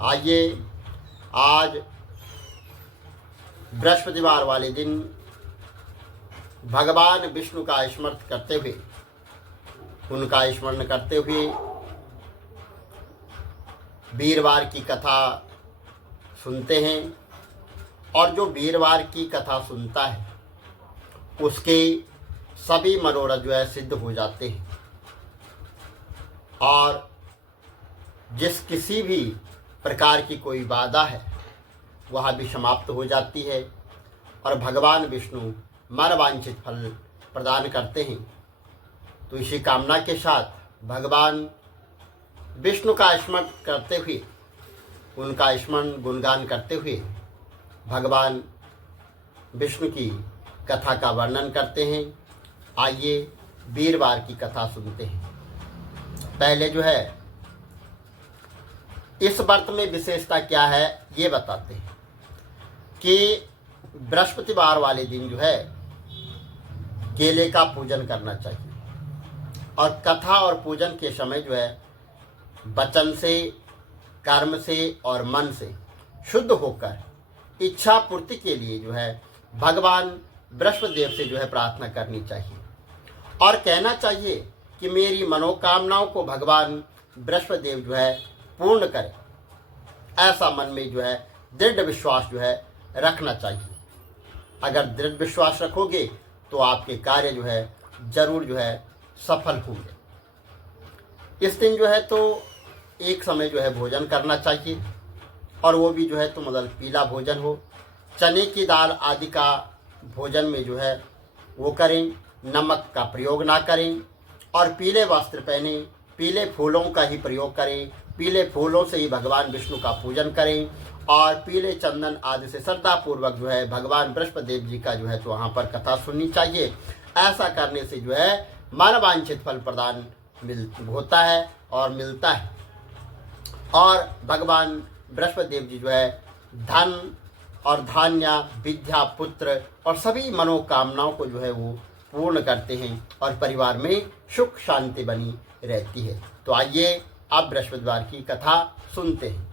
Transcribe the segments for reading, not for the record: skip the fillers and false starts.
आइए आज बृहस्पतिवार वाले दिन भगवान विष्णु का स्मरण करते हुए, उनका स्मरण करते हुए वीरवार की कथा सुनते हैं। और जो वीरवार की कथा सुनता है उसके सभी मनोरथ जो है सिद्ध हो जाते हैं और जिस किसी भी प्रकार की कोई बाधा है वह भी समाप्त हो जाती है और भगवान विष्णु मनवांछित फल प्रदान करते हैं। तो इसी कामना के साथ भगवान विष्णु का स्मरण करते हुए, उनका स्मरण गुणगान करते हुए भगवान विष्णु की कथा का वर्णन करते हैं। आइए वीरवार की कथा सुनते हैं। पहले जो है इस व्रत में विशेषता क्या है ये बताते हैं कि बृहस्पतिवार वाले दिन जो है केले का पूजन करना चाहिए और कथा और पूजन के समय जो है वचन से, कर्म से और मन से शुद्ध होकर इच्छा पूर्ति के लिए जो है भगवान बृहस्पति देव से जो है प्रार्थना करनी चाहिए और कहना चाहिए कि मेरी मनोकामनाओं को भगवान बृहस्पति देव जो है पूर्ण करें। ऐसा मन में जो है दृढ़ विश्वास जो है रखना चाहिए। अगर दृढ़ विश्वास रखोगे तो आपके कार्य जो है जरूर जो है सफल होंगे। इस दिन जो है तो एक समय जो है भोजन करना चाहिए और वो भी जो है तो मतलब पीला भोजन हो। चने की दाल आदि का भोजन में जो है वो करें, नमक का प्रयोग ना करें और पीले वस्त्र पहने, पीले फूलों का ही प्रयोग करें, पीले फूलों से ही भगवान विष्णु का पूजन करें और पीले चंदन आदि से श्रद्धापूर्वक जो है भगवान बृहस्पति देव जी का जो है तो वहाँ पर कथा सुननी चाहिए। ऐसा करने से जो है मनवांछित फल प्रदान होता है और मिलता है और भगवान बृहस्पति देव जी जो है धन और धान्य, विद्या, पुत्र और सभी मनोकामनाओं को जो है वो पूर्ण करते हैं और परिवार में सुख शांति बनी रहती है। तो आइए अब बृहस्पतिवार की कथा सुनते हैं।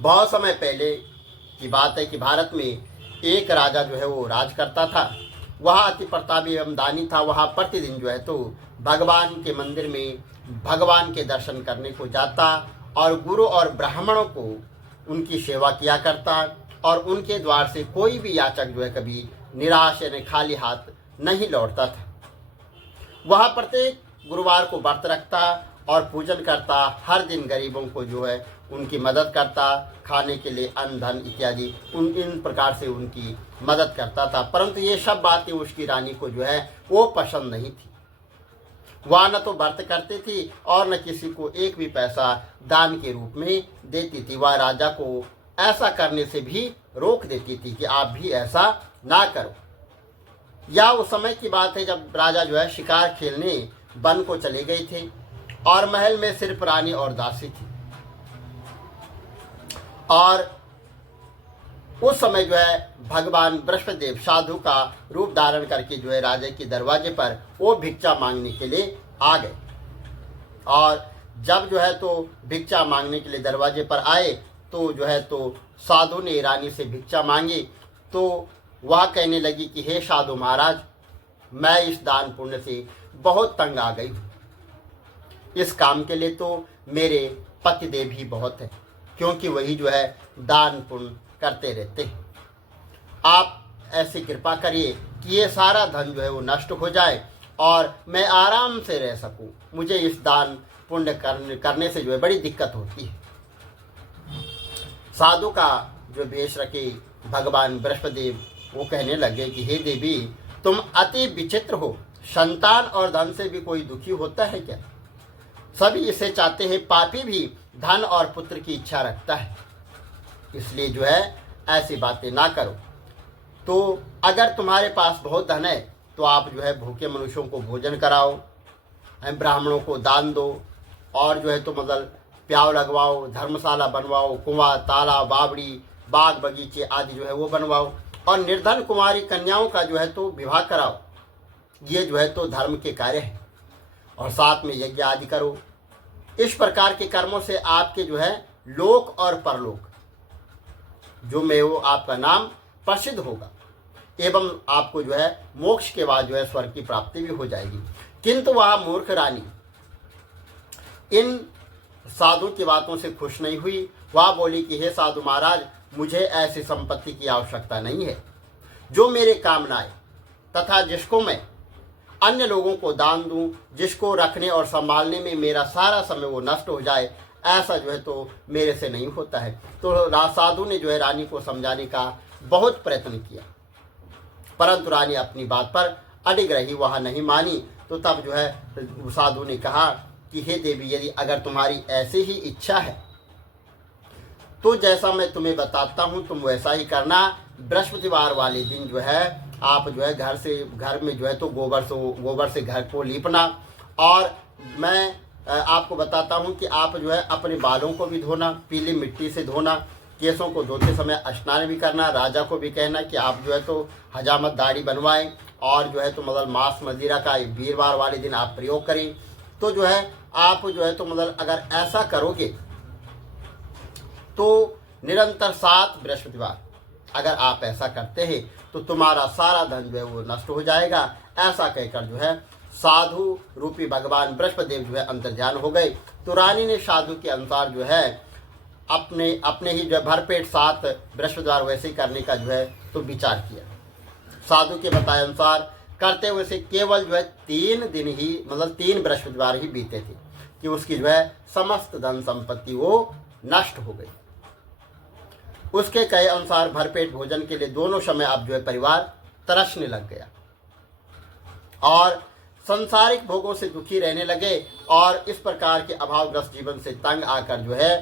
बहुत समय पहले की बात है कि भारत में एक राजा जो है वो राज करता था। वह अति प्रतापी एवं दानी था। वह प्रतिदिन जो है तो भगवान के मंदिर में भगवान के दर्शन करने को जाता और गुरु और ब्राह्मणों को उनकी सेवा किया करता और उनके द्वार से कोई भी याचक जो है कभी निराश यानी खाली हाथ नहीं लौटता था। वह प्रत्येक गुरुवार को व्रत रखता और पूजन करता। हर दिन गरीबों को जो है उनकी मदद करता, खाने के लिए अन्न धन इत्यादि इन प्रकार से उनकी मदद करता था। परंतु ये सब बातें उसकी रानी को जो है वो पसंद नहीं थी। वह न तो व्रत करती थी और न किसी को एक भी पैसा दान के रूप में देती थी। वह राजा को ऐसा करने से भी रोक देती थी कि आप भी ऐसा ना करो। या उस समय की बात है जब राजा जो है शिकार खेलने वन को चले गए थे और महल में सिर्फ रानी और दासी थी और उस समय जो है भगवान बृहस्पति देव साधु का रूप धारण करके जो है राजा के दरवाजे पर वो भिक्षा मांगने के लिए आ गए। और जब जो है तो भिक्षा मांगने के लिए दरवाजे पर आए तो जो है तो साधु ने रानी से भिक्षा मांगी। तो वह कहने लगी कि हे साधु महाराज, मैं इस दान पुण्य से बहुत तंग आ गई हूँ। इस काम के लिए तो मेरे पतिदेव ही बहुत है, क्योंकि वही जो है दान पुण्य करते रहते हैं। आप ऐसी कृपा करिए कि ये सारा धन जो है वो नष्ट हो जाए और मैं आराम से रह सकूं। मुझे इस दान पुण्य करने से जो है बड़ी दिक्कत होती है। साधु का जो भेष रखे भगवान बृहस्पति देव वो कहने लगे कि हे देवी, तुम अति विचित्र हो। संतान और धन से भी कोई दुखी होता है क्या? सभी इसे चाहते हैं। पापी भी धन और पुत्र की इच्छा रखता है। इसलिए जो है ऐसी बातें ना करो। तो अगर तुम्हारे पास बहुत धन है तो आप जो है भूखे मनुष्यों को भोजन कराओ, ब्राह्मणों को दान दो और जो है तो मतलब प्याव लगवाओ, धर्मशाला बनवाओ, कुआं, तालाब, बावड़ी, बाग बगीचे आदि जो है वो बनवाओ और निर्धन कुमारी कन्याओं का जो है तो विवाह कराओ। ये जो है तो धर्म के कार्य है और साथ में यज्ञ आदि करो। इस प्रकार के कर्मों से आपके जो है लोक और परलोक जो में वो आपका नाम प्रसिद्ध होगा एवं आपको जो है मोक्ष के बाद जो है स्वर्ग की प्राप्ति भी हो जाएगी। किंतु वह मूर्ख रानी इन साधु की बातों से खुश नहीं हुई। वह बोली कि हे साधु महाराज, मुझे ऐसी संपत्ति की आवश्यकता नहीं है जो मेरे कामनाएं तथा जिसको मैं अन्य लोगों को दान दूं, जिसको रखने और संभालने में मेरा सारा समय वो नष्ट हो जाए, ऐसा जो है तो मेरे से नहीं होता है। तो साधु ने जो है रानी को समझाने का बहुत प्रयत्न किया, परंतु रानी अपनी बात पर अडिग रही, वह नहीं मानी। तो तब जो है साधु ने कहा कि हे देवी, यदि अगर तुम्हारी ऐसी ही इच्छा है तो जैसा मैं तुम्हें बताता हूँ तुम वैसा ही करना। बृहस्पतिवार वाले दिन जो है आप जो है घर में जो है तो गोबर से घर को लीपना। और मैं आपको बताता हूँ कि आप जो है अपने बालों को भी धोना, पीली मिट्टी से धोना, केसों को धोते समय स्नान भी करना। राजा को भी कहना कि आप जो है तो हजामत दाढ़ी बनवाएं और जो है तो मतलब मांस मदिरा का वीरवार वाले दिन आप प्रयोग करें। तो जो है आप जो है तो मतलब अगर ऐसा करोगे तो निरंतर 7 बृहस्पतिवार अगर आप ऐसा करते हैं तो तुम्हारा सारा धन जो है वो नष्ट हो जाएगा। ऐसा कहकर जो है साधु रूपी भगवान बृहस्पतिदेव जो है अंतर्ध्यान हो गए। तो रानी ने साधु के अनुसार जो है अपने ही जो है भरपेट 7 बृहस्पतिवार वैसे ही करने का जो है तो विचार किया। साधु के बताए अनुसार करते हुए से केवल जो है 3 दिन ही मतलब 3 बृहस्पतिवार ही बीते थे कि उसकी जो है समस्त धन संपत्ति वो नष्ट हो गई। उसके कहे अनुसार भरपेट भोजन के लिए दोनों समय अब जो है परिवार तरसने लग गया और संसारिक भोगों से दुखी रहने लगे। और इस प्रकार के अभावग्रस्त जीवन से तंग आकर जो है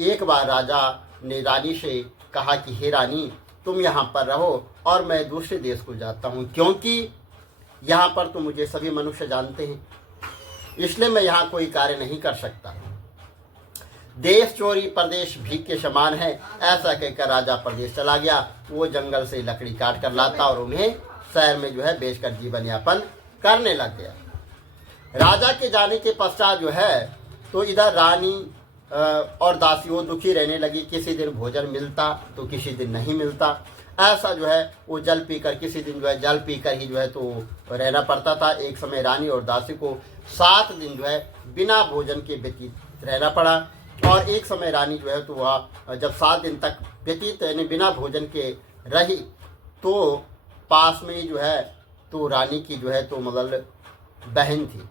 एक बार राजा ने रानी से कहा कि हे रानी, तुम यहाँ पर रहो और मैं दूसरे देश को जाता हूँ, क्योंकि यहाँ पर तो मुझे सभी मनुष्य जानते हैं, इसलिए मैं यहाँ कोई कार्य नहीं कर सकता। देश चोरी प्रदेश भीख के समान है। ऐसा कहकर राजा प्रदेश चला गया। वो जंगल से लकड़ी काट कर लाता और उन्हें शहर में जो है बेचकर जीवन यापन करने लग गया। राजा के जाने के पश्चात जो है तो इधर रानी और दासियों दुखी रहने लगी। किसी दिन भोजन मिलता तो किसी दिन नहीं मिलता। ऐसा जो है वो जल पीकर किसी दिन जो है जल पीकर ही जो है तो रहना पड़ता था। एक समय रानी और दासी को 7 दिन जो है बिना भोजन के व्यतीत रहना पड़ा। और एक समय रानी जो है तो वह जब 7 दिन तक व्यतीत यानी बिना भोजन के रही तो पास में ही जो है तो रानी की जो है तो मतलब बहन थी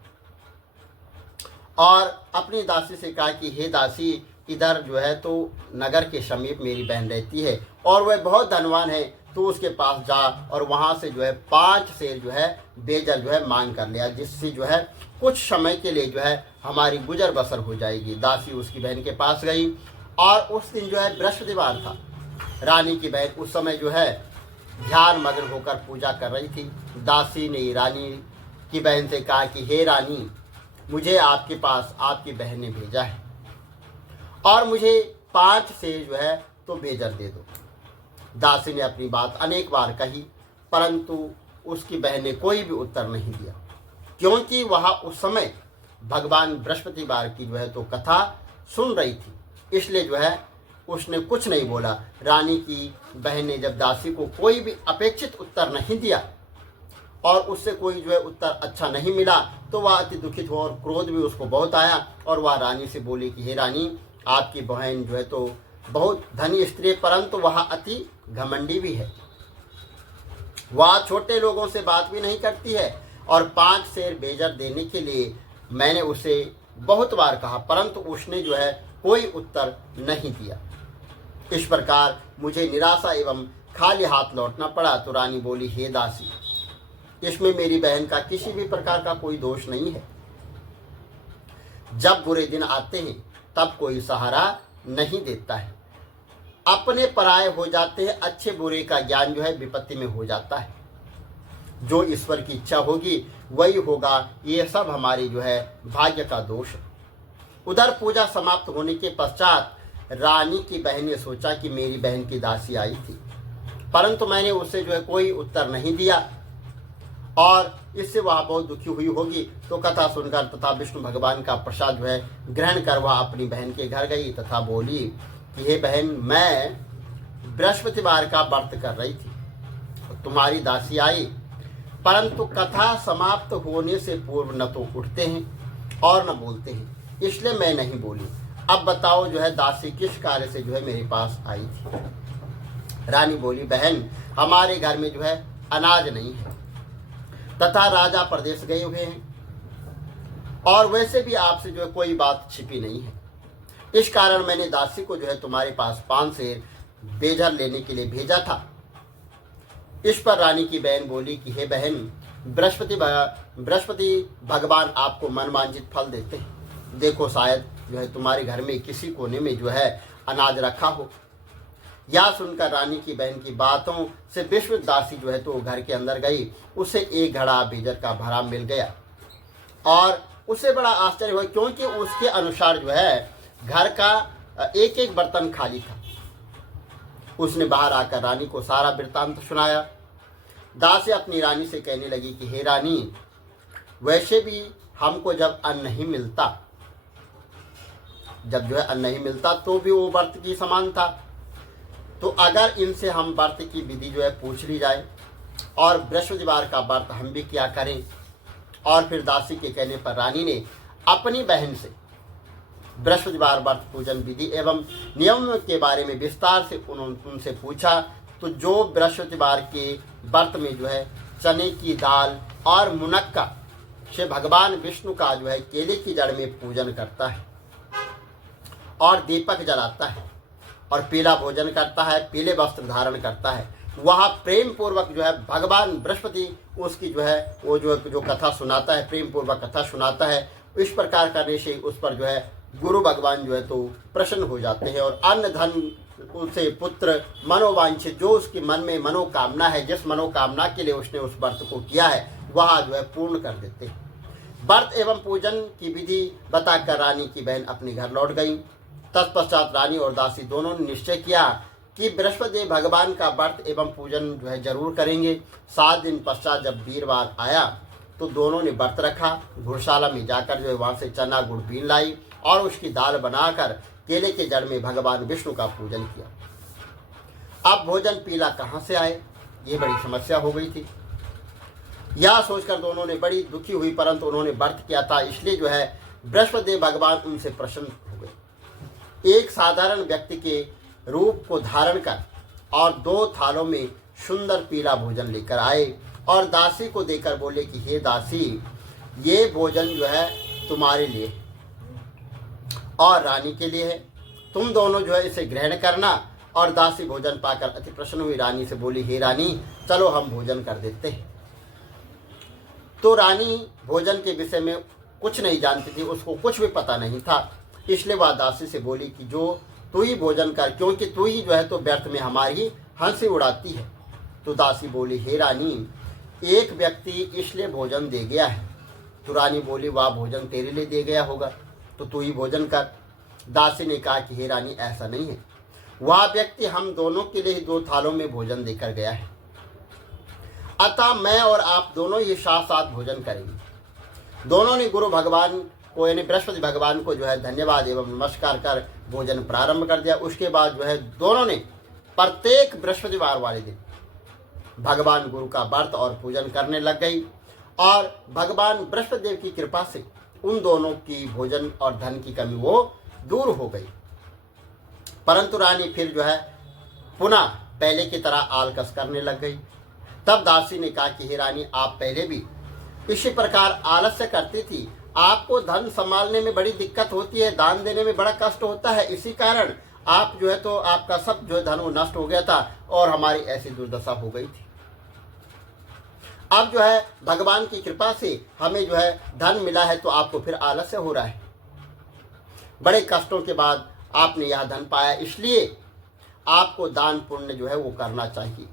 और अपनी दासी से कहा कि हे दासी, इधर जो है तो नगर के समीप मेरी बहन रहती है और वह बहुत धनवान है, तो उसके पास जा और वहाँ से जो है 5 सेर जो है बेजल जो है मांग कर लिया, जिससे जो है कुछ समय के लिए जो है हमारी गुजर बसर हो जाएगी। दासी उसकी बहन के पास गई और उस दिन जो है बृहस्पतिवार था। रानी की बहन उस समय जो है ध्यान मग्न होकर पूजा कर रही थी। दासी ने रानी की बहन से कहा कि हे रानी, मुझे आपके पास आपकी बहन ने भेजा है और मुझे 5 सेर जो है तो बेजर दे दो। दासी ने अपनी बात अनेक बार कही, परंतु उसकी बहन ने कोई भी उत्तर नहीं दिया, क्योंकि वह उस समय भगवान बृहस्पतिवार की जो है तो कथा सुन रही थी, इसलिए जो है उसने कुछ नहीं बोला। रानी की बहन ने जब दासी को कोई भी अपेक्षित उत्तर नहीं दिया और उससे कोई जो है उत्तर अच्छा नहीं मिला तो वह अति दुखित हो और क्रोध भी उसको बहुत आया और वह रानी से बोली कि हे रानी, आपकी बहन जो है तो बहुत धनी स्त्री, परंतु वह अति घमंडी भी है। वह छोटे लोगों से बात भी नहीं करती है और 5 सेर बेजर देने के लिए मैंने उसे बहुत बार कहा, परंतु उसने जो है कोई उत्तर नहीं दिया। इस प्रकार मुझे निराशा एवं खाली हाथ लौटना पड़ा। तो रानी बोली, हे दासी, इसमें मेरी बहन का किसी भी प्रकार का कोई दोष नहीं है। जब बुरे दिन आते हैं तब कोई सहारा नहीं देता है, अपने पराये हो जाते हैं। अच्छे बुरे का ज्ञान जो है विपत्ति में हो जाता है। जो ईश्वर की इच्छा होगी वही होगा, ये सब हमारी जो है भाग्य का दोष है। उधर पूजा समाप्त होने के पश्चात रानी की बहन ने सोचा कि मेरी बहन की दासी आई थी, परंतु मैंने उससे जो है कोई उत्तर नहीं दिया और इससे वह बहुत दुखी हुई होगी। तो कथा सुनकर तथा विष्णु भगवान का प्रसाद जो है ग्रहण कर वह अपनी बहन के घर गई तथा बोली कि हे बहन, मैं बृहस्पतिवार का व्रत कर रही थी, तुम्हारी दासी आई, परंतु कथा समाप्त होने से पूर्व न तो उठते हैं और न बोलते हैं, इसलिए मैं नहीं बोली। अब बताओ जो है दासी किस कार्य से जो है मेरे पास आई थी। रानी बोली, बहन, हमारे घर में जो है अनाज नहीं है तथा राजा प्रदेश गए हुए हैं और वैसे भी आपसे जो है कोई बात छिपी नहीं है। इस कारण मैंने दासी को जो है तुम्हारे पास 5 सेर बेझर लेने के लिए भेजा था। इस पर रानी की बहन बोली कि हे बहन, बृहस्पति भगवान आपको मनवांछित फल देते हैं। देखो, शायद जो है तुम्हारे घर में किसी कोने में जो है अनाज रखा हो। यह सुनकर रानी की बहन की बातों से विश्व दासी जो है तो घर के अंदर गई। उसे एक घड़ा बेजर का भरा मिल गया और उसे बड़ा आश्चर्य हुआ, क्योंकि उसके अनुसार जो है घर का एक एक बर्तन खाली था। उसने बाहर आकर रानी को सारा वृत्तांत सुनाया। दासी अपनी रानी से कहने लगी कि हे रानी, वैसे भी हमको जब अन्न नहीं मिलता, जब जो है अन्न नहीं मिलता तो भी वो व्रत की समान था। तो अगर इनसे हम व्रत की विधि जो है पूछ ली जाए और बृहस्पतिवार का व्रत हम भी क्या करें। और फिर दासी के कहने पर रानी ने अपनी बहन से बृहस्पतिवार व्रत पूजन विधि एवं नियम के बारे में विस्तार से उनसे पूछा। तो जो बृहस्पतिवार के व्रत में जो है चने की दाल और मुनक्का से भगवान विष्णु का जो है केले की जड़ में पूजन करता है और दीपक जलाता है और पीला भोजन करता है, पीले वस्त्र धारण करता है, वह प्रेम पूर्वक जो है भगवान बृहस्पति उसकी जो है वो जो कथा सुनाता है, प्रेम पूर्वक कथा सुनाता है। इस प्रकार करने से उस पर जो है गुरु भगवान जो है तो प्रसन्न हो जाते हैं और अन्न धन उसे पुत्र मनोवांछित जो उसके मन में मनोकामना है, जिस मनोकामना के लिए उसने उस व्रत को किया है, वह जो है पूर्ण कर देते हैं। व्रत एवं पूजन की विधि बताकर रानी की बहन अपने घर लौट गई। तत्पश्चात रानी और दासी दोनों ने निश्चय किया कि बृहस्पति भगवान का व्रत एवं पूजन जो है जरूर करेंगे। 7 दिन पश्चात जब वीरवार आया तो दोनों ने व्रत रखा। घुड़शाला में जाकर जो है वहाँ से चना गुड़ बीन लाई और उसकी दाल बनाकर केले के जड़ में भगवान विष्णु का पूजन किया। अब भोजन पीला कहाँ से आए, ये बड़ी समस्या हो गई थी। यह सोचकर दोनों ने बड़ी दुखी हुई, परंतु उन्होंने व्रत किया था, इसलिए जो है बृहस्पति भगवान उनसे प्रसन्न हो गए। एक साधारण व्यक्ति के रूप को धारण कर और 2 थालों में सुंदर पीला भोजन लेकर आए और दासी को देकर बोले कि हे दासी, ये भोजन जो है तुम्हारे लिए और रानी के लिए है, तुम दोनों जो है इसे ग्रहण करना। और दासी भोजन पाकर अति प्रसन्न हुई, रानी से बोली हे रानी, चलो हम भोजन कर देते हैं। तो रानी भोजन के विषय में कुछ नहीं जानती थी, उसको कुछ भी पता नहीं था, इसलिए वह दासी से बोली कि जो तू ही भोजन कर, क्योंकि तू ही जो है तो व्यर्थ में हमारी हंसी उड़ाती है। तो दासी बोली हे रानी, एक व्यक्ति इसलिए भोजन दे गया है। तो रानी बोली वह भोजन तेरे लिए दे गया होगा, तो तू ही भोजन कर। दासी ने कहा कि हे रानी, ऐसा नहीं है, वह व्यक्ति हम दोनों के लिए 2 थालों में भोजन देकर गया है, अतः मैं और आप दोनों ही साथ साथ भोजन करेंगे। दोनों ने गुरु भगवान को यानी बृहस्पति भगवान को जो है धन्यवाद एवं नमस्कार कर भोजन प्रारंभ कर दिया। उसके बाद जो है दोनों ने प्रत्येक बृहस्पतिवार वाले दिन भगवान गुरु का व्रत और पूजन करने लग गई और भगवान बृहस्पति देव की कृपा से उन दोनों की भोजन और धन की कमी वो दूर हो गई। परंतु रानी फिर जो है पुनः पहले की तरह आलकस करने लग गई। तब दासी ने कहा कि हे रानी, आप पहले भी इसी प्रकार आलस्य करती थी, आपको धन संभालने में बड़ी दिक्कत होती है, दान देने में बड़ा कष्ट होता है, इसी कारण आप जो है तो आपका सब जो है धन वो नष्ट हो गया था और हमारी ऐसी दुर्दशा हो गई थी। अब जो है भगवान की कृपा से हमें जो है धन मिला है, तो आपको फिर आलस्य हो रहा है। बड़े कष्टों के बाद आपने यह धन पाया, इसलिए आपको दान पुण्य जो है वो करना चाहिए।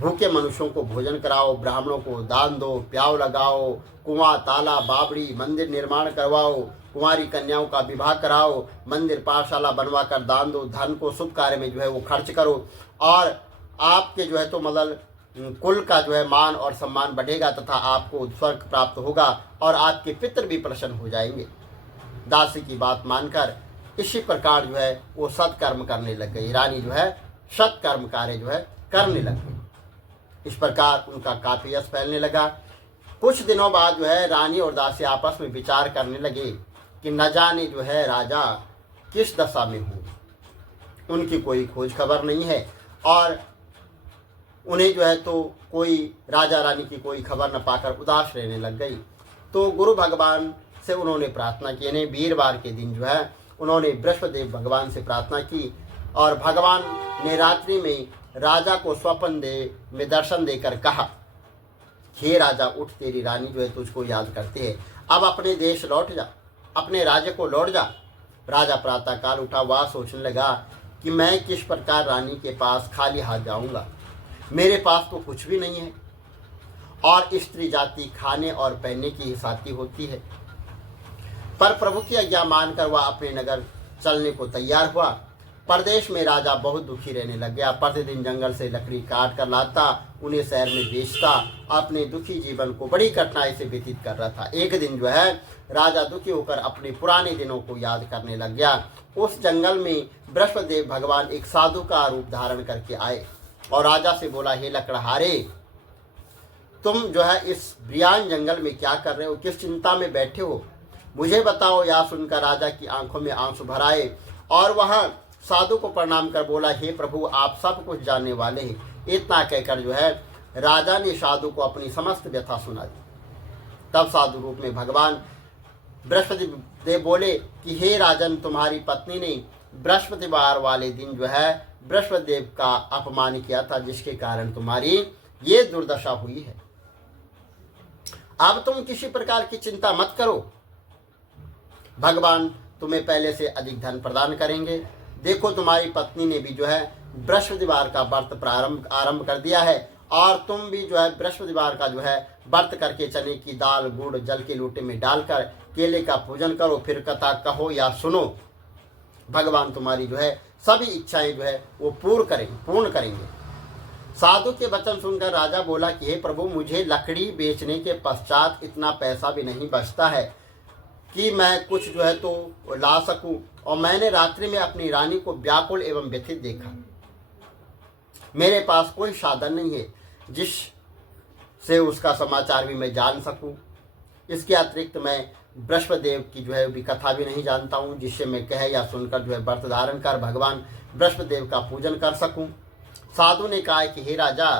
भूखे मनुष्यों को भोजन कराओ, ब्राह्मणों को दान दो, प्याव लगाओ, कुआं, ताला, बावड़ी, मंदिर निर्माण करवाओ, कुंवारी कन्याओं का विवाह कराओ, मंदिर पाठशाला बनवा कर दान दो, धन को शुभ कार्य में जो है वो खर्च करो। और आपके जो है तो मतलब कुल का जो है मान और सम्मान बढ़ेगा तथा आपको स्वर्ग प्राप्त होगा और आपके पितृ भी प्रसन्न हो जाएंगे। दासी की बात मानकर इसी प्रकार जो है वो सत्कर्म करने लग गई। रानी जो है सत्कर्म कार्य जो है करने लग गई। इस प्रकार उनका काफी यश फैलने लगा। कुछ दिनों बाद जो है रानी और दासी आपस में विचार करने लगे कि न जाने जो है राजा किस दशा में हो, उनकी कोई खोज खबर नहीं है और उन्हें जो है तो कोई राजा रानी की कोई खबर न पाकर उदास रहने लग गई। तो गुरु भगवान से उन्होंने प्रार्थना की। यानी वीरवार के दिन जो है उन्होंने बृहस्पति भगवान से प्रार्थना की और भगवान ने रात्रि में राजा को स्वप्न में दर्शन देकर कहा, हे राजा उठ, तेरी रानी जो है तुझको याद करती है, अब अपने देश लौट जा, अपने राज्य को लौट जा। राजा प्रातःकाल उठा, वह सोचने लगा कि मैं किस प्रकार रानी के पास खाली हाथ जाऊंगा, मेरे पास तो कुछ भी नहीं है और स्त्री जाति खाने और पहनने की हिसाती होती है। पर प्रभु की आज्ञा मानकर वह अपने नगर चलने को तैयार हुआ। प्रदेश में राजा बहुत दुखी रहने लग गया। प्रतिदिन जंगल से लकड़ी काट कर लाता, उन्हें शहर में बेचता, अपने दुखी जीवन को बड़ी कठिनाई से व्यतीत कर रहा था। एक दिन जो है राजा दुखी होकर अपने पुराने दिनों को याद करने लग गया। उस जंगल में बृहस्पति भगवान एक साधु का रूप धारण करके आए और राजा से बोला, हे लकड़हारे, तुम जो है इस बियान जंगल में क्या कर रहे हो, किस चिंता में बैठे हो, मुझे बताओ। यह सुनकर राजा की आंखों में आंसू भर आए और वह साधु को प्रणाम कर बोला, हे प्रभु, आप सब कुछ जानने वाले हैं। इतना कहकर जो है राजा ने साधु को अपनी समस्त व्यथा सुना दी। तब साधु रूप में भगवान बृहस्पति देव बोले कि हे राजन, तुम्हारी पत्नी ने बृहस्पतिवार वाले दिन जो है बृहस्पति देव का अपमान किया था, जिसके कारण तुम्हारी ये दुर्दशा हुई है। अब तुम किसी प्रकार की चिंता मत करो, भगवान तुम्हें पहले से अधिक धन प्रदान करेंगे। देखो, तुम्हारी पत्नी ने भी जो है बृहस्पतिवार का व्रत आरंभ कर दिया है और तुम भी जो है बृहस्पतिवार का जो है व्रत करके चने की दाल गुड़ जल के लोटे में डालकर केले का पूजन करो, फिर कथा कहो या सुनो। भगवान तुम्हारी जो है सभी इच्छाएं जो है वो पूर्ण करेंगे। साधु के वचन सुनकर राजा बोला कि हे प्रभु, मुझे लकड़ी बेचने के पश्चात इतना पैसा भी नहीं बचता है कि मैं कुछ जो है तो ला सकूं, और मैंने रात्रि में अपनी रानी को व्याकुल एवं व्यथित देखा। मेरे पास कोई साधन नहीं है जिससे उसका समाचार भी मैं जान सकूं। इसके अतिरिक्त मैं बृहस्पति देव की जो है भी कथा भी नहीं जानता हूं, जिससे मैं कह या सुनकर जो है व्रत धारण कर भगवान बृहस्पति देव का पूजन कर सकूं। साधु ने कहा कि हे राजा,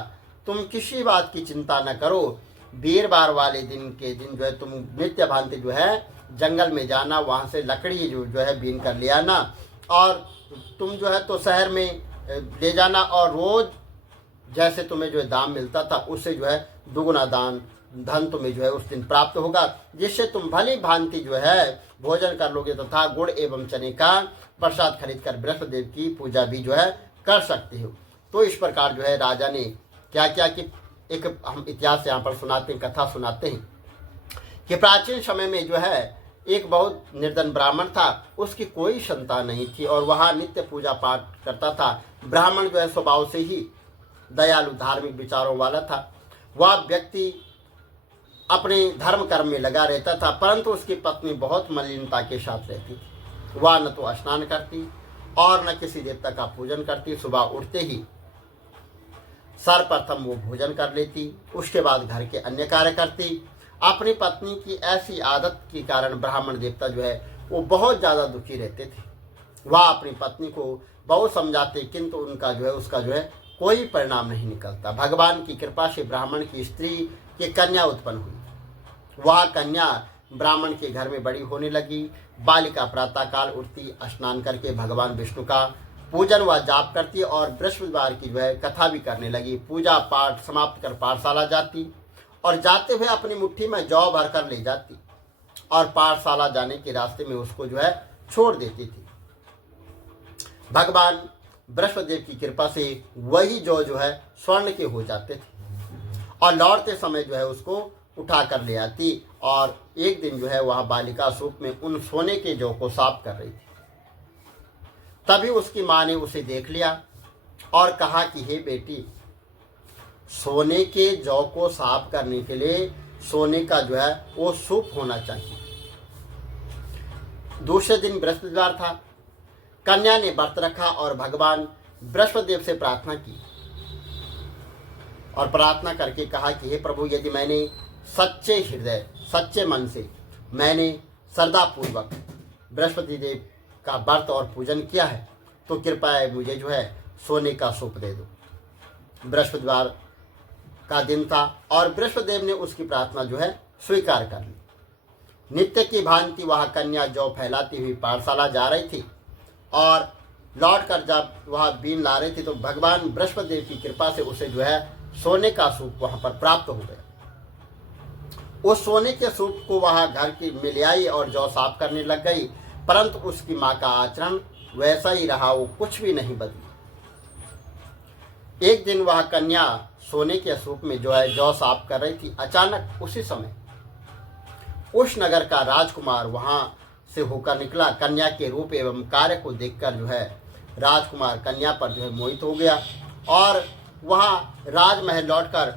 तुम किसी बात की चिंता न करो। वीरवार वाले दिन के दिन जो है तुम नित्य भांति जो है जंगल में जाना, वहाँ से लकड़ी जो है बीन कर ले आना और तुम जो है तो शहर में ले जाना और रोज जैसे तुम्हें जो है दाम मिलता था उससे जो है दुगुना धन तुम्हें जो है उस दिन प्राप्त होगा, जिससे तुम भली भांति जो है भोजन कर लोगे तथा गुड़ एवं चने का प्रसाद खरीद कर बृहस्पति देव की पूजा भी जो है कर सकते हो। तो इस प्रकार जो है राजा ने क्या किया कि एक हम इतिहास यहाँ पर सुनाते हैं, कथा सुनाते हैं कि प्राचीन समय में जो है एक बहुत निर्धन ब्राह्मण था, उसकी कोई संतान नहीं थी और वह नित्य पूजा पाठ करता था। ब्राह्मण जो है स्वभाव से ही दयालु धार्मिक विचारों वाला था। वह व्यक्ति अपने धर्म कर्म में लगा रहता था, परंतु उसकी पत्नी बहुत मलिनता के साथ रहती थी। वह न तो स्नान करती और न किसी देवता का पूजन करती। सुबह उठते ही सर्वप्रथम वो भोजन कर लेती, उसके बाद घर के अन्य कार्य करती। अपनी पत्नी की ऐसी आदत के कारण ब्राह्मण देवता जो है वो बहुत ज़्यादा दुखी रहते थे। वह अपनी पत्नी को बहुत समझाते, किंतु उसका जो है कोई परिणाम नहीं निकलता। भगवान की कृपा से ब्राह्मण की स्त्री की कन्या उत्पन्न हुई। वह कन्या ब्राह्मण के घर में बड़ी होने लगी। बालिका प्रातःकाल उठती, स्नान करके भगवान विष्णु का पूजन व जाप करती और बृहस्पतिवार की जो है कथा भी करने लगी। पूजा पाठ समाप्त कर पाठशाला जाती और जाते हुए अपनी मुट्ठी में जौ भर कर ले जाती और पाठशाला जाने के रास्ते में उसको जो है छोड़ देती थी। भगवान बृहस्पति देव की कृपा से वही जौ जो है स्वर्ण के हो जाते थे और लौटते समय जो है उसको उठा कर ले आती। और एक दिन जो है वह बालिका सूप में उन सोने के जौ को साफ कर रही थी। तभी उसकी माँ ने उसे देख लिया और कहा कि हे बेटी, सोने के जौ को साफ करने के लिए सोने का जो है वो सूप होना चाहिए। दूसरे दिन बृहस्पतिवार था। कन्या ने व्रत रखा और भगवान बृहस्पति देव से प्रार्थना की और प्रार्थना करके कहा कि हे प्रभु, यदि मैंने सच्चे हृदय सच्चे मन से मैंने श्रद्धापूर्वक बृहस्पति देव का व्रत और पूजन किया है तो कृपया मुझे जो है सोने का सूप दे दो। बृहस्पतिवार का दिन था और बृहस्पति देव ने उसकी प्रार्थना जो है स्वीकार कर ली। नित्य की भांति वह कन्या जौ फैलाती हुई पाठशाला जा रही थी और लौटकर जब वह बीन ला रही थी तो भगवान बृहस्पति देव की कृपा से उसे जो है सोने का सूप वहां पर प्राप्त हो गया। उस सोने के सूप को वह घर की में ले आई और जौ साफ करने लग गई, परंतु उसकी माँ का आचरण वैसा ही रहा, वो कुछ भी नहीं बदली। एक दिन वह कन्या सोने के सूप में जो है जौ साफ कर रही थी। अचानक उसी समय उस नगर का राजकुमार वहां से होकर निकला। कन्या के रूप एवं कार्य को देखकर जो है राजकुमार कन्या पर जो है मोहित हो गया और वहां राजमहल लौटकर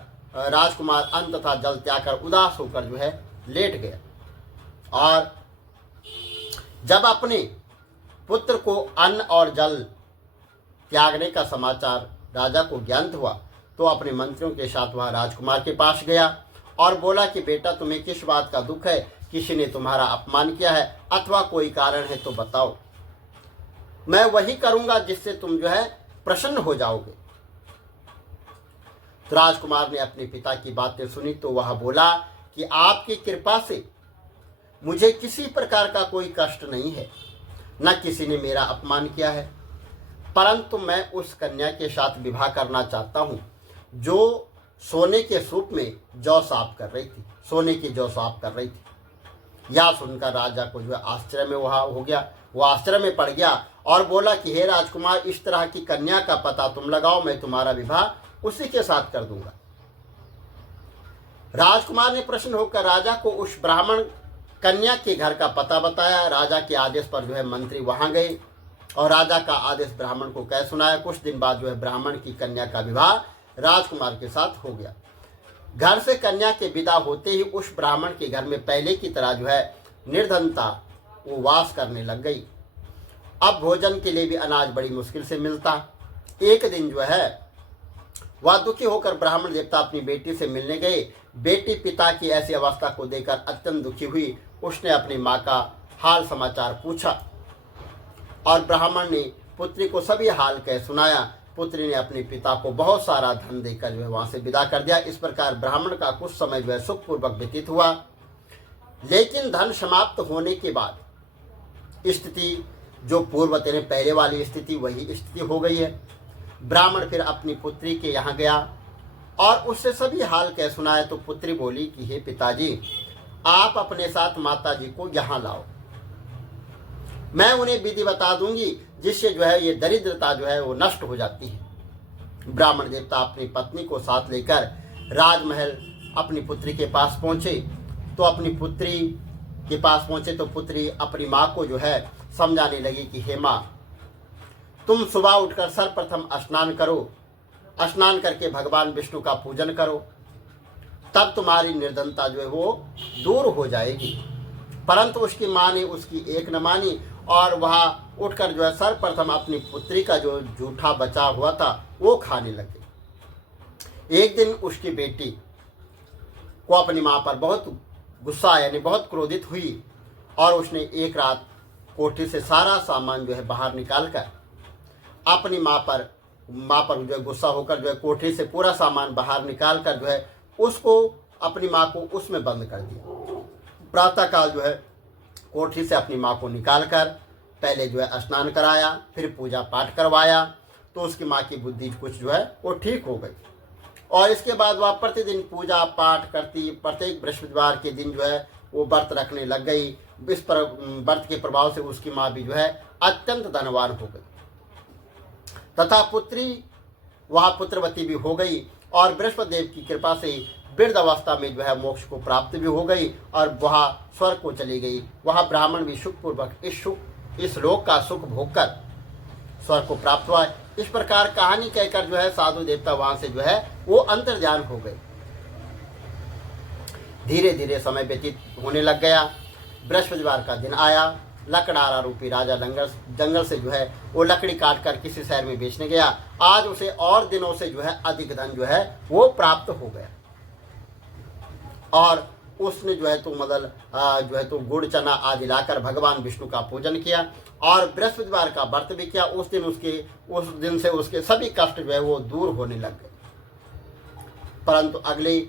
राजकुमार अन्न तथा जल त्याग कर उदास होकर जो है लेट गया। और जब अपने पुत्र को अन्न और जल त्यागने का समाचार राजा को ज्ञात हुआ तो अपने मंत्रियों के साथ वह राजकुमार के पास गया और बोला कि बेटा, तुम्हें किस बात का दुख है? किसी ने तुम्हारा अपमान किया है अथवा कोई कारण है तो बताओ, मैं वही करूंगा जिससे तुम जो है प्रसन्न हो जाओगे। तो राजकुमार ने अपने पिता की बातें सुनी तो वह बोला कि आपकी कृपा से मुझे किसी प्रकार का कोई कष्ट नहीं है, न किसी ने मेरा अपमान किया है, परंतु मैं उस कन्या के साथ विवाह करना चाहता हूँ जो सोने के सूप में जौ साफ कर रही थी, सोने की जौ साफ कर रही थी। यह सुनकर राजा को जो है आश्चर्य में वह हो गया, वो आश्चर्य में पड़ गया और बोला कि हे राजकुमार, इस तरह की कन्या का पता तुम लगाओ, मैं तुम्हारा विवाह उसी के साथ कर दूंगा। राजकुमार ने प्रसन्न होकर राजा को उस ब्राह्मण कन्या के घर का पता बताया। राजा के आदेश पर जो है मंत्री वहां गए और राजा का आदेश ब्राह्मण को कह सुनाया। कुछ दिन बाद जो है ब्राह्मण की कन्या का विवाह राजकुमार के साथ हो गया। घर से कन्या के विदा होते ही उस ब्राह्मण के घर में पहले की तरह जो है निर्धनता वो वास करने लग गई। अब भोजन के लिए भी अनाज बड़ी मुश्किल से मिलता। एक दिन जो है वह दुखी होकर ब्राह्मण देवता अपनी बेटी से मिलने गए। बेटी पिता की ऐसी अवस्था को देखकर अत्यंत दुखी हुई। उसने अपनी माँ का हाल समाचार पूछा और ब्राह्मण ने पुत्री को सभी हाल कह सुनाया। पुत्री ने अपने पिता को बहुत सारा धन देकर जो है वहां से विदा कर दिया। इस प्रकार ब्राह्मण का कुछ समय जो है सुखपूर्वक व्यतीत हुआ। लेकिन धन समाप्त होने के बाद स्थिति जो पूर्व तेरे पहले वाली स्थिति वही स्थिति हो गई है। ब्राह्मण फिर अपनी पुत्री के यहाँ गया और उससे सभी हाल कह सुनाए तो पुत्री बोली कि हे पिताजी, आप अपने साथ माताजी को यहाँ लाओ, मैं उन्हें विधि बता दूंगी जिससे जो है ये दरिद्रता जो है वो नष्ट हो जाती है। ब्राह्मण देवता अपनी पत्नी को साथ लेकर राजमहल अपनी पुत्री के पास पहुंचे तो पुत्री अपनी माँ को जो है समझाने लगी कि हे माँ, तुम सुबह उठकर सर्वप्रथम स्नान करो, स्नान करके भगवान विष्णु का पूजन करो, तब तुम्हारी निर्धनता जो है वो दूर हो जाएगी। परंतु उसकी माँ ने उसकी एक न मानी और वह उठकर जो है सर्वप्रथम अपनी पुत्री का जो जूठा बचा हुआ था वो खाने लगे। एक दिन उसकी बेटी को अपनी माँ पर बहुत गुस्सा यानी बहुत क्रोधित हुई और उसने एक रात कोठी से सारा सामान जो है बाहर निकालकर अपनी माँ पर जो है गुस्सा होकर जो है कोठी से पूरा सामान बाहर निकाल कर जो है उसको अपनी माँ को उसमें बंद कर दिया। प्रातःकाल जो है कोठी से अपनी माँ को निकालकर पहले जो है स्नान कराया, फिर पूजा पाठ करवाया तो उसकी माँ की बुद्धि कुछ जो है वो ठीक हो गई और इसके बाद वह प्रतिदिन पूजा पाठ करती। प्रत्येक बृहस्पतिवार के दिन जो है वो व्रत रखने लग गई। इस पर व्रत के प्रभाव से उसकी माँ भी जो है अत्यंत धनवान हो गई तथा पुत्री वह पुत्रवती भी हो गई और बृहस्पति देव की कृपा से वृद्ध अवस्था में जो है मोक्ष को प्राप्त भी हो गई और वह स्वर्ग को चली गई। वह ब्राह्मण भी सुखपूर्वक इस लोक का सुख भोग कर स्वर्ग को प्राप्त हुआ। इस प्रकार कहानी कहकर जो है साधु देवता वहां से जो है वो अंतर्ध्यान हो गए। धीरे धीरे समय व्यतीत होने लग गया। बृहस्पतिवार का दिन आया। लकड़हारा रूपी राजा जंगल से जो है वो लकड़ी काट कर किसी शहर में बेचने गया। आज उसे और दिनों से जो है अधिक धन जो है वो प्राप्त हो गया और उसने जो है तो जो है तो गुड़ चना आदि लाकर भगवान विष्णु का पूजन किया और बृहस्पतिवार का व्रत भी किया। उस दिन से उसके सभी कष्ट जो है वो दूर होने लग गए। परंतु अगले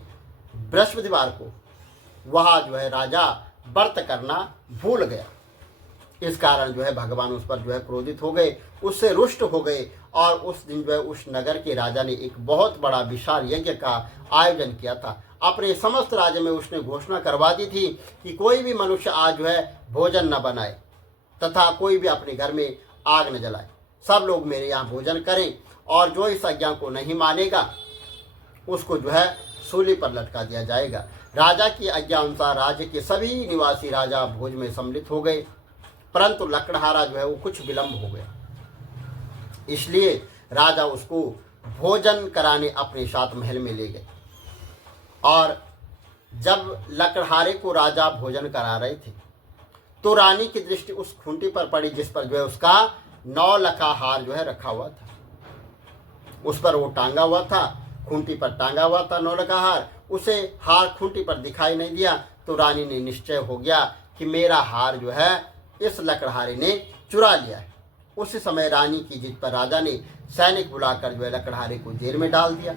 बृहस्पतिवार को वह जो है राजा व्रत करना भूल गया। इस कारण जो है भगवान उस पर जो है क्रोधित हो गए, उससे रुष्ट हो गए और उस दिन जो है उस नगर के राजा ने एक बहुत बड़ा विशाल यज्ञ का आयोजन किया था। अपने समस्त राज्य में उसने घोषणा करवा दी थी कि कोई भी मनुष्य आज जो है भोजन न बनाए तथा कोई भी अपने घर में आग न जलाए। सब लोग मेरे यहाँ भोजन करें और जो इस आज्ञा को नहीं मानेगा उसको जो है सूली पर लटका दिया जाएगा। राजा की आज्ञा अनुसार राज्य के सभी निवासी राजा भोज में सम्मिलित हो गए। परंतु लकड़हारा जो है वो कुछ विलंब हो गया, इसलिए राजा उसको भोजन कराने अपने साथ महल में ले गए। और जब लकड़हारे को राजा भोजन करा रहे थे तो रानी की दृष्टि उस खूंटी पर पड़ी जिस पर जो है उसका 9 लखा हार जो है रखा हुआ था। उस पर वो टांगा हुआ था, खूंटी पर टांगा हुआ था 9 लखा हार। उसे हार खूंटी पर दिखाई नहीं दिया तो रानी ने निश्चय हो गया कि मेरा हार जो है इस लकड़हारे ने चुरा लिया है। उसी समय रानी की जिद पर राजा ने सैनिक बुलाकर जो है लकड़हारे को जेल में डाल दिया।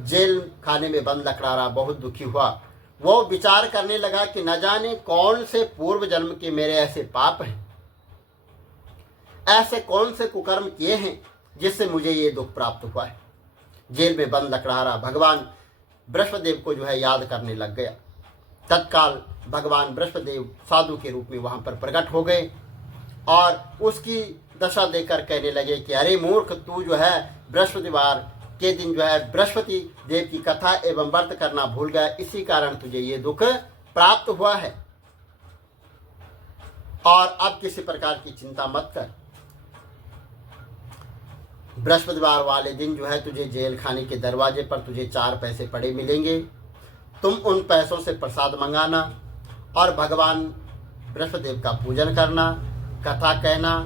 जेल खाने में बंद लकड़हारा बहुत दुखी हुआ। वो विचार करने लगा कि न जाने कौन से पूर्व जन्म के मेरे ऐसे पाप हैं, ऐसे कौन से कुकर्म किए हैं जिससे मुझे ये दुख प्राप्त हुआ है। जेल में बंद लकड़हारा भगवान बृहस्पतिदेव को जो है याद करने लग गया। तत्काल भगवान बृहस्पतिदेव साधु के रूप में वहां पर प्रकट हो गए और उसकी दशा देखकर कहने लगे कि अरे मूर्ख, तू जो है बृहस्पतिवार के दिन जो है बृहस्पति देव की कथा एवं व्रत करना भूल गया, इसी कारण तुझे ये दुख प्राप्त हुआ है और अब किसी प्रकार की चिंता मत कर। बृहस्पतिवार वाले दिन जो है तुझे जेल खाने के दरवाजे पर तुझे 4 पैसे पड़े मिलेंगे। तुम उन पैसों से प्रसाद मंगाना और भगवान बृहस्पतिदेव का पूजन करना, कथा कहना,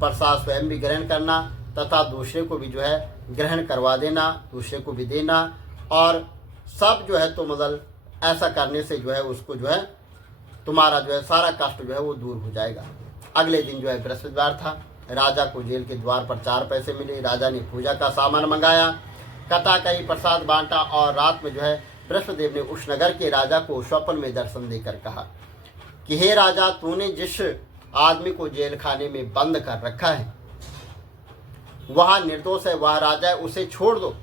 प्रसाद स्वयं भी ग्रहण करना तथा दूसरे को भी जो है ग्रहण करवा देना, दूसरे को भी देना। और सब जो है तो ऐसा करने से जो है उसको जो है तुम्हारा जो है सारा कष्ट जो है वो दूर हो जाएगा। अगले दिन जो है बृहस्पतिवार था। राजा को जेल के द्वार पर 4 पैसे मिले। राजा ने पूजा का सामान मंगाया, कथा कही, प्रसाद बांटा और रात में जो है बृहस्पतिदेव ने उस नगर के राजा को स्वप्न में दर्शन देकर कहा कि हे राजा, तूने जिस आदमी को जेल खाने में बंद कर रखा है वह निर्दोष है, वह राजा है, उसे छोड़ दो।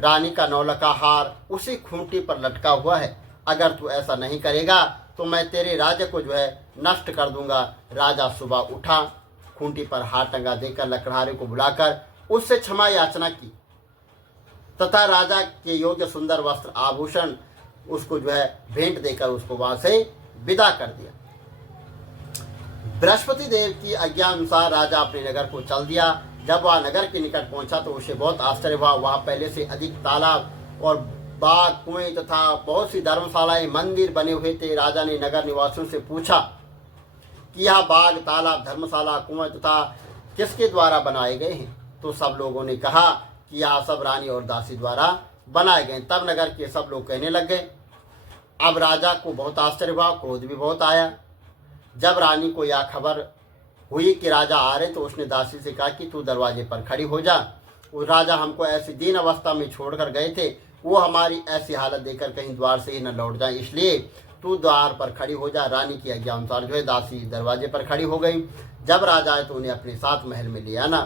रानी का 9 लखा हार उसी खूंटी पर लटका हुआ है। अगर तू ऐसा नहीं करेगा तो मैं तेरे राज्य को जो है नष्ट कर दूंगा। राजा सुबह उठा, खूंटी पर हार टंगा देकर लकड़हारे को बुलाकर उससे क्षमा याचना की तथा राजा के योग्य सुंदर वस्त्र आभूषण उसको जो है भेंट देकर उसको वहां से विदा कर दिया। बृहस्पति देव की आज्ञा अनुसार राजा अपने नगर को चल दिया। जब वह नगर के निकट पहुंचा तो उसे बहुत आश्चर्य हुआ। वहां पहले से अधिक तालाब और बाग, कुएं तथा बहुत सी धर्मशालाएं, मंदिर बने हुए थे। राजा ने नगर निवासियों से पूछा कि यह बाग, तालाब, धर्मशाला, कुएं तथा किसके द्वारा बनाए गए हैं? तो सब लोगों ने कहा कि यह सब रानी और दासी द्वारा बनाए गए। तब नगर के सब लोग कहने लग गए। अब राजा को बहुत आश्चर्य हुआ, क्रोध भी बहुत आया। जब रानी को यह खबर हुई कि राजा आ रहे तो उसने दासी से कहा कि तू दरवाजे पर खड़ी हो जा। उस राजा हमको ऐसी दीन अवस्था में छोड़कर गए थे, वो हमारी ऐसी हालत देखकर कहीं द्वार से ही न लौट जाए, इसलिए तू द्वार पर खड़ी हो जा। रानी की आज्ञा अनुसार जो है दासी दरवाजे पर खड़ी हो गई। जब राजा आए तो उन्हें अपने साथ महल में ले आना।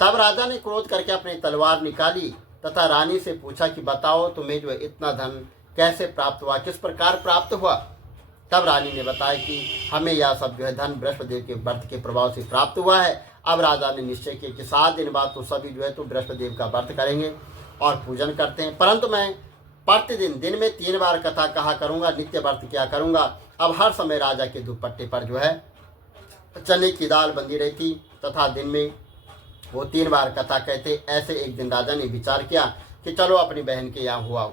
तब राजा ने क्रोध करके अपनी तलवार निकाली तथा रानी से पूछा कि बताओ तुम्हें जो है इतना धन कैसे प्राप्त हुआ, किस प्रकार प्राप्त हुआ? तब रानी ने बताया कि हमें यह सब जो है धन बृहस्पतिदेव के व्रत के प्रभाव से प्राप्त हुआ है। अब राजा ने निश्चय किया कि 7 दिन बाद तो सभी जो है तो बृहस्पतिदेव का व्रत करेंगे और पूजन करते हैं, परंतु मैं प्रतिदिन दिन में 3 बार कथा कहा करूँगा, नित्य व्रत किया करूँगा। अब हर समय राजा के दुपट्टे पर जो है चने की दाल बंधी रहती तथा दिन में वो 3 बार कथा कहते। ऐसे एक दिन राजा ने विचार किया कि चलो अपनी बहन के यहाँ हुआ।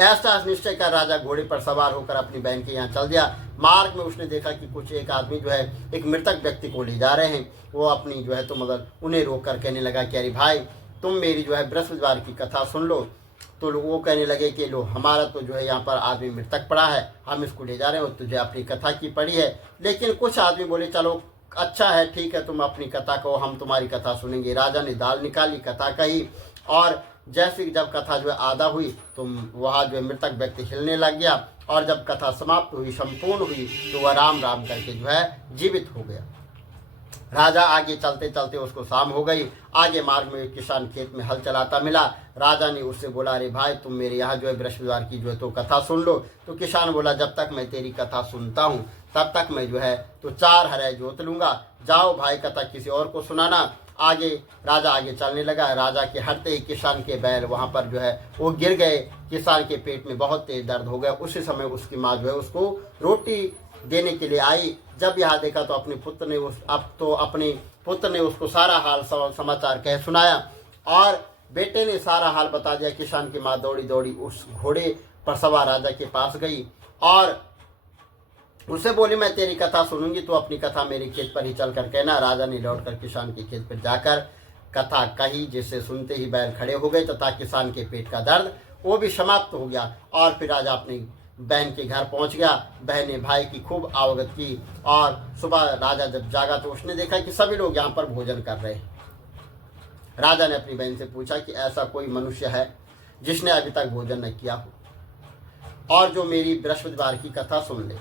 ऐसा निश्चय कर राजा घोड़े पर सवार होकर अपनी बहन के यहाँ चल दिया। मार्ग में उसने देखा कि कुछ एक आदमी जो है एक मृतक व्यक्ति को ले जा रहे हैं। वो अपनी जो है तो मगर उन्हें रोक कर कहने लगा कि अरे भाई, तुम मेरी जो है बृहस्पतिवार की कथा सुन लो। तो वो कहने लगे कि लो, हमारा तो जो है यहाँ पर आदमी मृतक पड़ा है, हम इसको ले जा रहे हैं और तुझे अपनी कथा की पड़ी है। लेकिन कुछ आदमी बोले चलो अच्छा है, ठीक है, तुम अपनी कथा कहो, हम तुम्हारी कथा सुनेंगे। राजा ने दाल निकाली, कथा कही और जैसे जब कथा जो है आधा हुई तो वहाँ जो है मृतक व्यक्ति हिलने लग गया और जब कथा समाप्त हुई, संपूर्ण हुई, तो वह राम राम करके जो है जीवित हो गया। राजा आगे चलते चलते उसको शाम हो गई। आगे मार्ग में एक किसान खेत में हल चलाता मिला। राजा ने उससे बोला अरे भाई, तुम मेरे यहाँ जो है बृहस्पतिवार की जो है तो कथा सुन लो। तो किसान बोला जब तक मैं तेरी कथा सुनता हूँ तब तक मैं जो है तो 4 हरे जोत लूँगा। जाओ भाई, कथा किसी और को सुनाना। आगे राजा आगे चलने लगा। राजा के हटते ही किसान के बैल वहाँ पर जो है वो गिर गए। किसान के पेट में बहुत तेज दर्द हो गया। उसी समय उसकी माँ जो है उसको रोटी देने के लिए आई। जब यहाँ देखा तो अपने पुत्र ने उसको सारा हाल समाचार कह सुनाया और बेटे ने सारा हाल बता दिया। किसान की माँ दौड़ी दौड़ी उस घोड़े पर सवार राजा के पास गई और उससे बोली मैं तेरी कथा सुनूंगी, तो अपनी कथा मेरे खेत पर ही चलकर कहना। राजा ने लौटकर किसान के खेत पर जाकर कथा कही, जिससे सुनते ही बैल खड़े हो गए तथा किसान के पेट का दर्द वो भी समाप्त हो गया। और फिर राजा अपनी बहन के घर पहुंच गया। बहन ने भाई की खूब आवगत की और सुबह राजा जब जागा तो उसने देखा कि सभी लोग यहाँ पर भोजन कर रहे हैं। राजा ने अपनी बहन से पूछा कि ऐसा कोई मनुष्य है जिसने अभी तक भोजन न किया हो और जो मेरी बृहस्पतिवार की कथा सुन ले।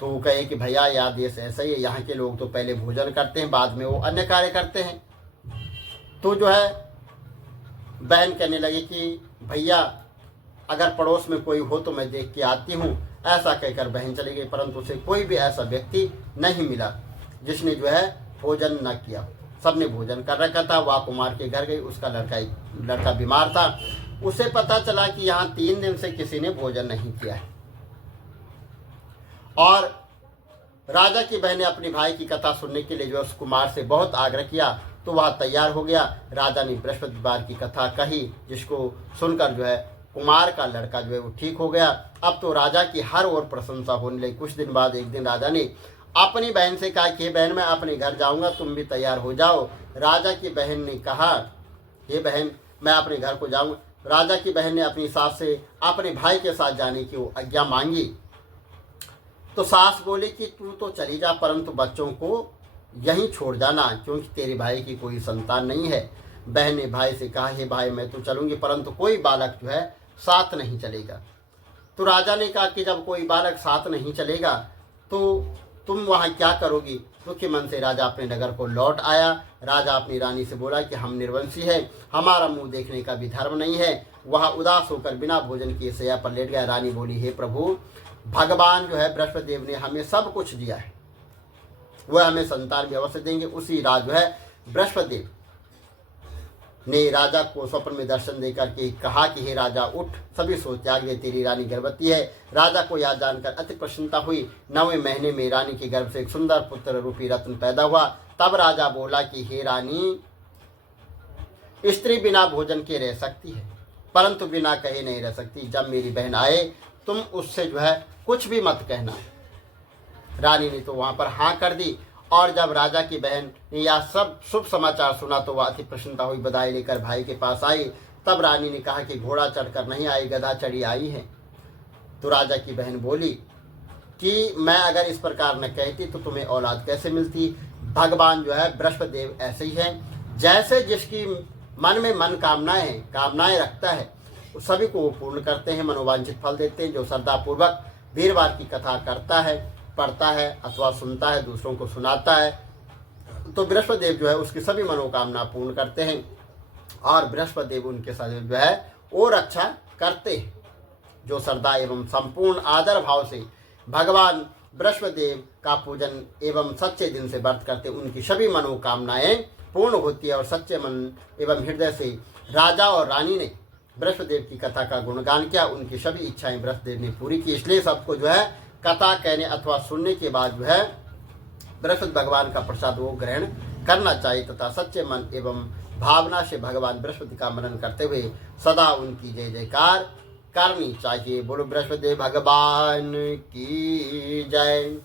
तो वो कहे कि भैया यार देश ऐसा ही है, यहाँ के लोग तो पहले भोजन करते हैं, बाद में वो अन्य कार्य करते हैं। तो जो है बहन कहने लगी कि भैया अगर पड़ोस में कोई हो तो मैं देख के आती हूँ। ऐसा कहकर बहन चली गई, परंतु उसे कोई भी ऐसा व्यक्ति नहीं मिला जिसने जो है भोजन न किया। सबने भोजन कर रखा था। वह कुमार के घर गई। उसका लड़का बीमार था। उसे पता चला कि यहाँ 3 दिन से किसी ने भोजन नहीं किया है। और राजा की बहन ने अपने भाई की कथा सुनने के लिए जो उस कुमार से बहुत आग्रह किया, तो वह तैयार हो गया। राजा ने बृहस्पतिवार की कथा कही, जिसको सुनकर जो है कुमार का लड़का जो है वो ठीक हो गया। अब तो राजा की हर ओर प्रशंसा होने लगी। कुछ दिन बाद एक दिन राजा ने अपनी बहन से कहा कि बहन मैं अपने घर जाऊंगा, तुम भी तैयार हो जाओ। राजा की बहन ने कहा हे बहन मैं अपने घर को जाऊंगा। राजा की बहन ने अपनी सास से अपने भाई के साथ जाने की आज्ञा मांगी। तो सास बोली कि तू तो चली जा, परंतु बच्चों को यहीं छोड़ जाना, क्योंकि तेरे भाई की कोई संतान नहीं है। बहन ने भाई से कहा हे भाई मैं तो चलूंगी, परंतु कोई बालक जो है साथ नहीं चलेगा। तो राजा ने कहा कि जब कोई बालक साथ नहीं चलेगा तो तुम वहाँ क्या करोगी। दुखी मन से राजा अपने नगर को लौट आया। राजा अपनी रानी से बोला कि हम निर्वंशी हैं, हमारा मुंह देखने का भी धर्म नहीं है। वह उदास होकर बिना भोजन किए शैया पर लेट गया। रानी बोली हे प्रभु, भगवान जो है बृहस्पति देव ने हमें सब कुछ दिया है, वह हमें संतान भी अवश्य देंगे। उसी रात जो है बृहस्पति देव ने राजा को स्वप्न में दर्शन देकर के कहा कि हे राजा उठ, सभी सोच त्याग दे, तेरी रानी गर्भवती है। राजा को यह जानकर अति प्रसन्नता हुई। 9वें महीने में रानी के गर्भ से एक सुंदर पुत्र रूपी रत्न पैदा हुआ। तब राजा बोला कि हे रानी, स्त्री बिना भोजन के रह सकती है, परंतु बिना कहे नहीं रह सकती। जब मेरी बहन आए तुम उससे जो है कुछ भी मत कहना। रानी ने तो वहां पर हाँ कर दी। और जब राजा की बहन ने यह सब शुभ समाचार सुना तो वह अति प्रसन्नता हुई, बधाई लेकर भाई के पास आई। तब रानी ने कहा कि घोड़ा चढ़कर नहीं आई, गधा चढ़ी आई है। तो राजा की बहन बोली कि मैं अगर इस प्रकार न कहती तो तुम्हें औलाद कैसे मिलती। भगवान जो है बृहस्पति देव ऐसे ही हैं, जैसे जिसकी मन में मन कामनाएं रखता है सभी को वो पूर्ण करते हैं, मनोवांछित फल देते हैं। जो श्रद्धापूर्वक वीरवार की कथा करता है, पढ़ता है अथवा सुनता है, दूसरों को सुनाता है, तो बृहस्पति देव जो है उसकी सभी मनोकामना पूर्ण करते हैं और बृहस्पति देव उनके साथ जो है वो रक्षा करते हैं। जो श्रद्धा एवं संपूर्ण आदर भाव से भगवान बृहस्पति देव का पूजन एवं सच्चे दिन से व्रत करते, उनकी सभी मनोकामनाएं पूर्ण होती है। और सच्चे मन एवं हृदय से राजा और रानी ने बृहस्पति देव की कथा का गुणगान किया। उनकी सभी इच्छाएं बृहस्पति देव ने पूरी की, इसलिए सबको जो है कथा कहने अथवा सुनने के बाद जो है बृहस्पति भगवान का प्रसाद वो ग्रहण करना चाहिए तथा सच्चे मन एवं भावना से भगवान बृहस्पति का मनन करते हुए सदा उनकी जय जयकार करनी चाहिए। बोलो बृहस्पति भगवान की जय।